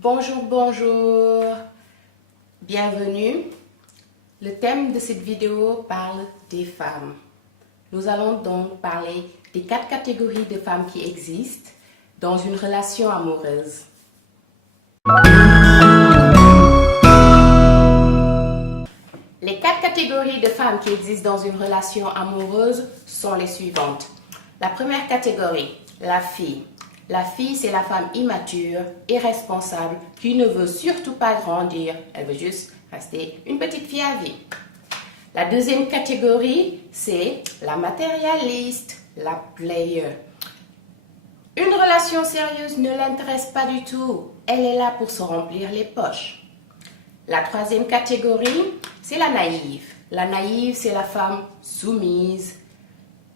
Bonjour, bonjour, bienvenue. Le thème de cette vidéo parle des femmes. Nous allons donc parler des 4 catégories de femmes qui existent dans une relation amoureuse. Les 4 catégories de femmes qui existent dans une relation amoureuse sont les suivantes. La première catégorie, la fille. La fille, c'est la femme immature, irresponsable, qui ne veut surtout pas grandir. Elle veut juste rester une petite fille à vie. La deuxième catégorie, c'est la matérialiste, la player. Une relation sérieuse ne l'intéresse pas du tout. Elle est là pour se remplir les poches. La troisième catégorie, c'est la naïve. La naïve, c'est la femme soumise,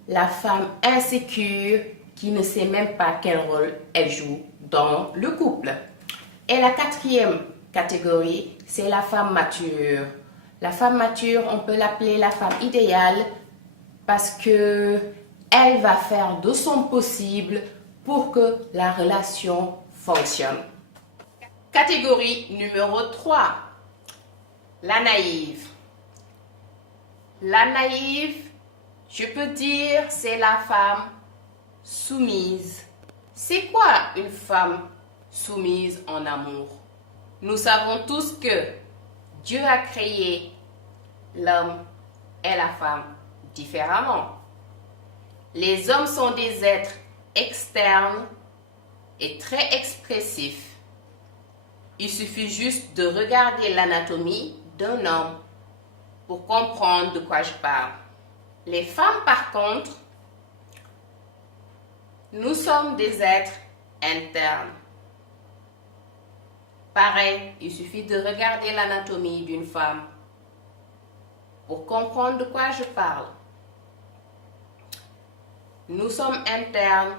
la femme insécure, qui ne sait même pas quel rôle elle joue dans le couple. Et la quatrième catégorie, c'est la femme mature. La femme mature, on peut l'appeler la femme idéale parce que elle va faire de son possible pour que la relation fonctionne. Catégorie numéro 3, la naïve. La naïve, je peux dire, c'est la femme soumise. C'est quoi une femme soumise en amour? Nous savons tous que Dieu a créé l'homme et la femme différemment. Les hommes sont des êtres externes et très expressifs. Il suffit juste de regarder l'anatomie d'un homme pour comprendre de quoi je parle. Les femmes, par contre, nous sommes des êtres internes. Pareil, il suffit de regarder l'anatomie d'une femme pour comprendre de quoi je parle. Nous sommes internes.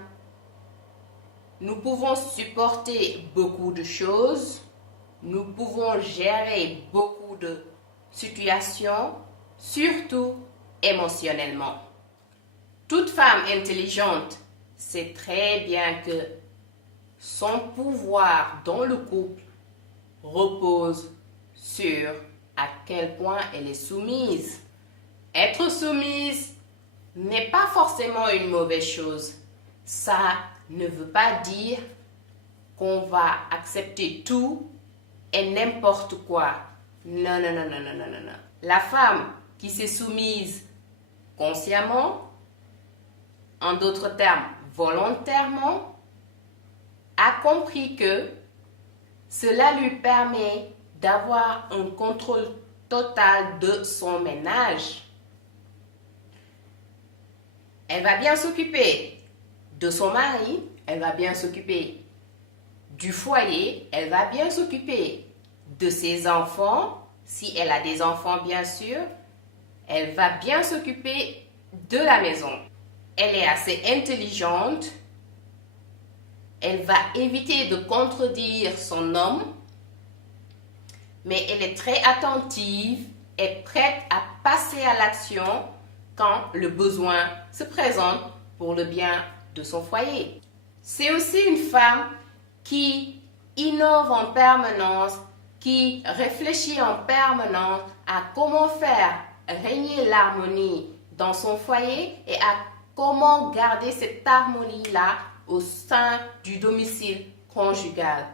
Nous pouvons supporter beaucoup de choses. Nous pouvons gérer beaucoup de situations, surtout émotionnellement. Toute femme intelligente sait très bien que son pouvoir dans le couple repose sur à quel point elle est soumise. Être soumise n'est pas forcément une mauvaise chose. Ça ne veut pas dire qu'on va accepter tout et n'importe quoi. Non, non, non, non, non, non, non. La femme qui s'est soumise consciemment, en d'autres termes, volontairement, a compris que cela lui permet d'avoir un contrôle total de son ménage. Elle va bien s'occuper de son mari, elle va bien s'occuper du foyer, elle va bien s'occuper de ses enfants, si elle a des enfants bien sûr, elle va bien s'occuper de la maison. Elle est assez intelligente, elle va éviter de contredire son homme, mais elle est très attentive et prête à passer à l'action quand le besoin se présente pour le bien de son foyer. C'est aussi une femme qui innove en permanence, qui réfléchit en permanence à comment faire régner l'harmonie dans son foyer et à comment garder cette harmonie-là au sein du domicile conjugal.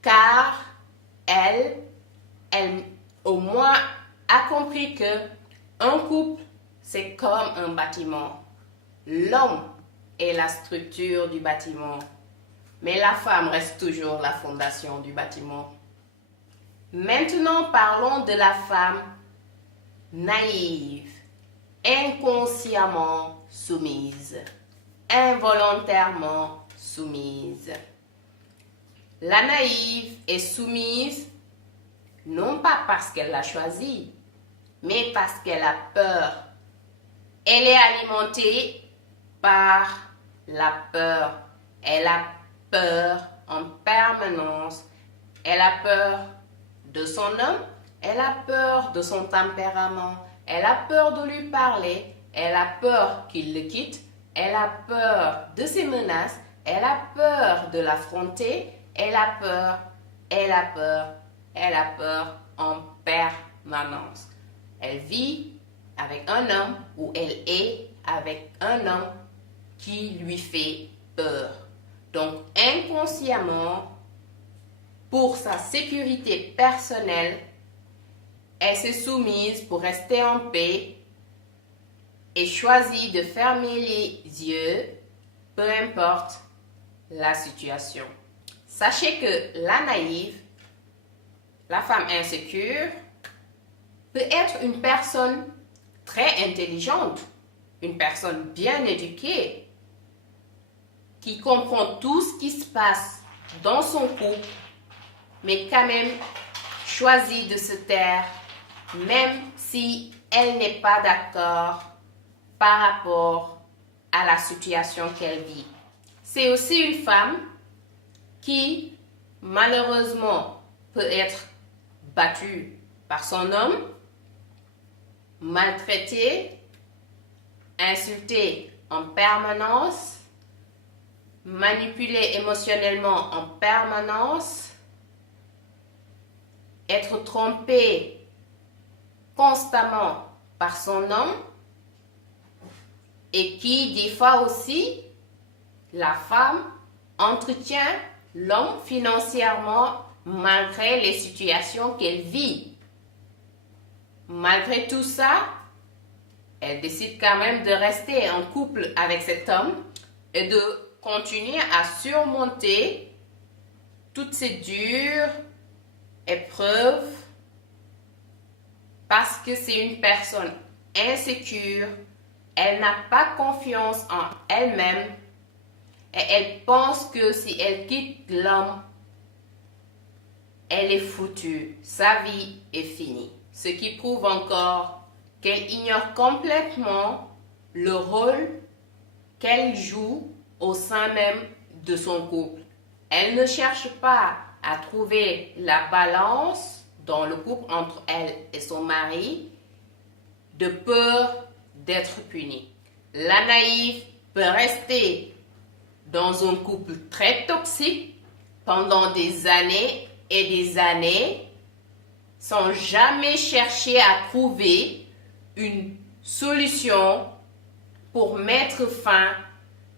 Car elle au moins a compris que un couple, c'est comme un bâtiment. L'homme est la structure du bâtiment, mais la femme reste toujours la fondation du bâtiment. Maintenant, parlons de la femme naïve, inconsciemment soumise, involontairement soumise. La naïve est soumise non pas parce qu'elle l'a choisi, mais parce qu'elle a peur. Elle est alimentée par la peur. Elle a peur en permanence. Elle a peur de son homme, elle a peur de son tempérament, elle a peur de lui parler, elle a peur qu'il le quitte, elle a peur de ses menaces, elle a peur de l'affronter, elle a peur elle a peur en permanence. Elle vit avec un homme ou elle est avec un homme qui lui fait peur. Donc inconsciemment, pour sa sécurité personnelle, elle s'est soumise pour rester en paix et choisit de fermer les yeux, peu importe la situation. Sachez que la naïve, la femme insécure, peut être une personne très intelligente, une personne bien éduquée, qui comprend tout ce qui se passe dans son couple, mais quand même choisit de se taire, même si elle n'est pas d'accord par rapport à la situation qu'elle vit. C'est aussi une femme qui, malheureusement, peut être battue par son homme, maltraitée, insultée en permanence, manipulée émotionnellement en permanence, être trompée constamment par son homme, et qui, des fois aussi, la femme entretient l'homme financièrement malgré les situations qu'elle vit. Malgré tout ça, elle décide quand même de rester en couple avec cet homme et de continuer à surmonter toutes ces dures épreuves parce que c'est une personne insécure, elle n'a pas confiance en elle-même et elle pense que si elle quitte l'homme, elle est foutue, sa vie est finie. Ce qui prouve encore qu'elle ignore complètement le rôle qu'elle joue au sein même de son couple. Elle ne cherche pas à trouver la balance dans le couple entre elle et son mari de peur d'être punie. La naïve peut rester dans un couple très toxique pendant des années et des années sans jamais chercher à trouver une solution pour mettre fin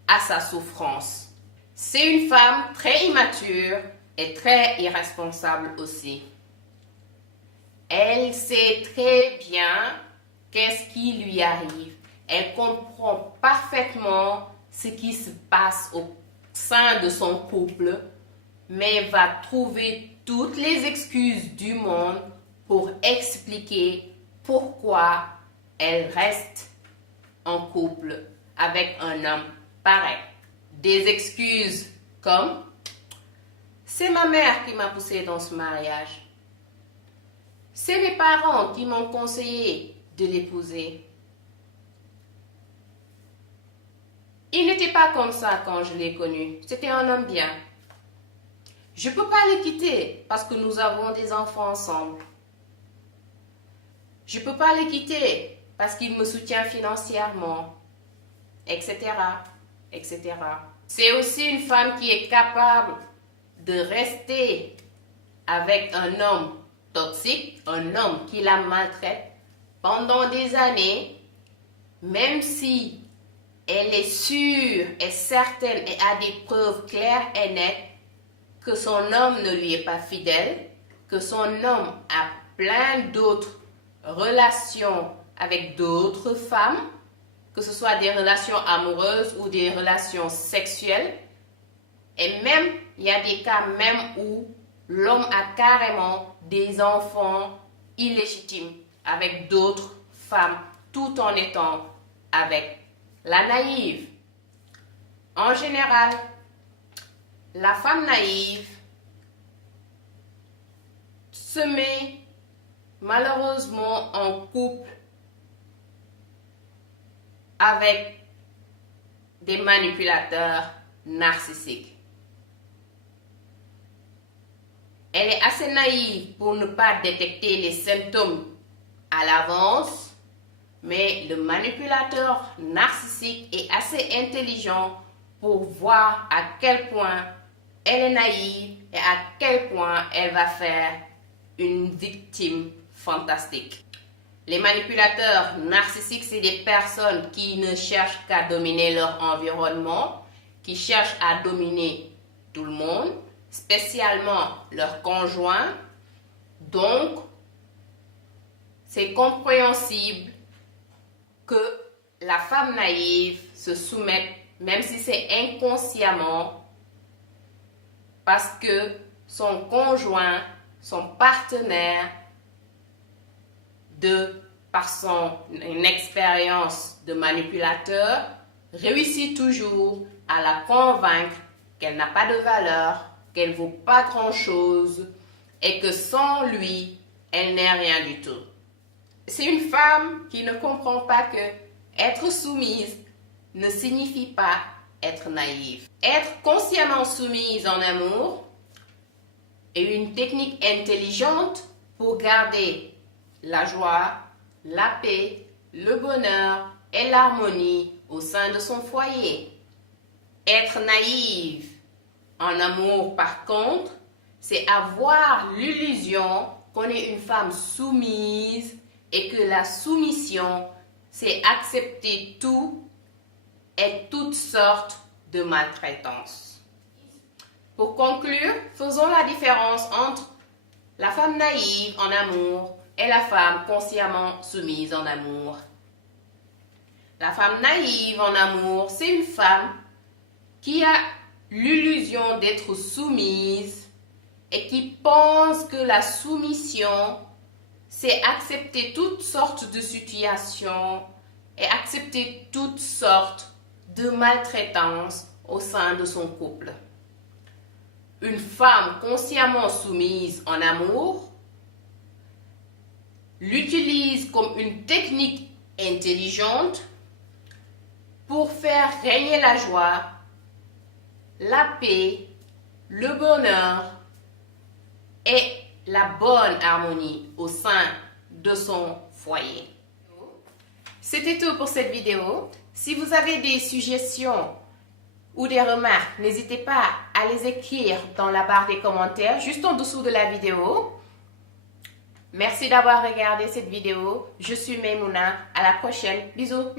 à sa souffrance. C'est une femme très immature et très irresponsable aussi. Elle sait très bien qu'est-ce qui lui arrive. Elle comprend parfaitement ce qui se passe au sein de son couple, mais va trouver toutes les excuses du monde pour expliquer pourquoi elle reste en couple avec un homme pareil. Des excuses comme « c'est ma mère qui m'a poussé dans ce mariage », « c'est mes parents qui m'ont conseillé de l'épouser », « il n'était pas comme ça quand je l'ai connu, c'était un homme bien », « je ne peux pas le quitter parce que nous avons des enfants ensemble », « je ne peux pas le quitter parce qu'il me soutient financièrement », etc., etc. C'est aussi une femme qui est capable de rester avec un homme toxique, un homme qui la maltraite pendant des années, même si elle est sûre et certaine et a des preuves claires et nettes que son homme ne lui est pas fidèle, que son homme a plein d'autres relations avec d'autres femmes, que ce soit des relations amoureuses ou des relations sexuelles. Et même, il y a des cas même où l'homme a carrément des enfants illégitimes avec d'autres femmes, tout en étant avec la naïve. En général, la femme naïve se met malheureusement en couple avec des manipulateurs narcissiques. Elle est assez naïve pour ne pas détecter les symptômes à l'avance, mais le manipulateur narcissique est assez intelligent pour voir à quel point elle est naïve et à quel point elle va faire une victime fantastique. Les manipulateurs narcissiques, c'est des personnes qui ne cherchent qu'à dominer leur environnement, qui cherchent à dominer tout le monde, spécialement leur conjoint. Donc, c'est compréhensible que la femme naïve se soumette, même si c'est inconsciemment, parce que son conjoint, son partenaire, par son expérience de manipulateur, réussit toujours à la convaincre qu'elle n'a pas de valeur, qu'elle ne vaut pas grand-chose et que sans lui, elle n'est rien du tout. C'est une femme qui ne comprend pas que être soumise ne signifie pas être naïve. Être consciemment soumise en amour est une technique intelligente pour garder la joie, la paix, le bonheur et l'harmonie au sein de son foyer. Être naïve en amour, par contre, c'est avoir l'illusion qu'on est une femme soumise et que la soumission, c'est accepter tout et toutes sortes de maltraitance. Pour conclure, faisons la différence entre la femme naïve en amour et la femme consciemment soumise en amour. La femme naïve en amour, c'est une femme qui a l'illusion d'être soumise et qui pense que la soumission, c'est accepter toutes sortes de situations et accepter toutes sortes de maltraitances au sein de son couple. Une femme consciemment soumise en amour l'utilise comme une technique intelligente pour faire régner la joie, la paix, le bonheur et la bonne harmonie au sein de son foyer. C'était tout pour cette vidéo. Si vous avez des suggestions ou des remarques, n'hésitez pas à les écrire dans la barre des commentaires, juste en dessous de la vidéo. Merci d'avoir regardé cette vidéo. Je suis Maimouna. À la prochaine. Bisous.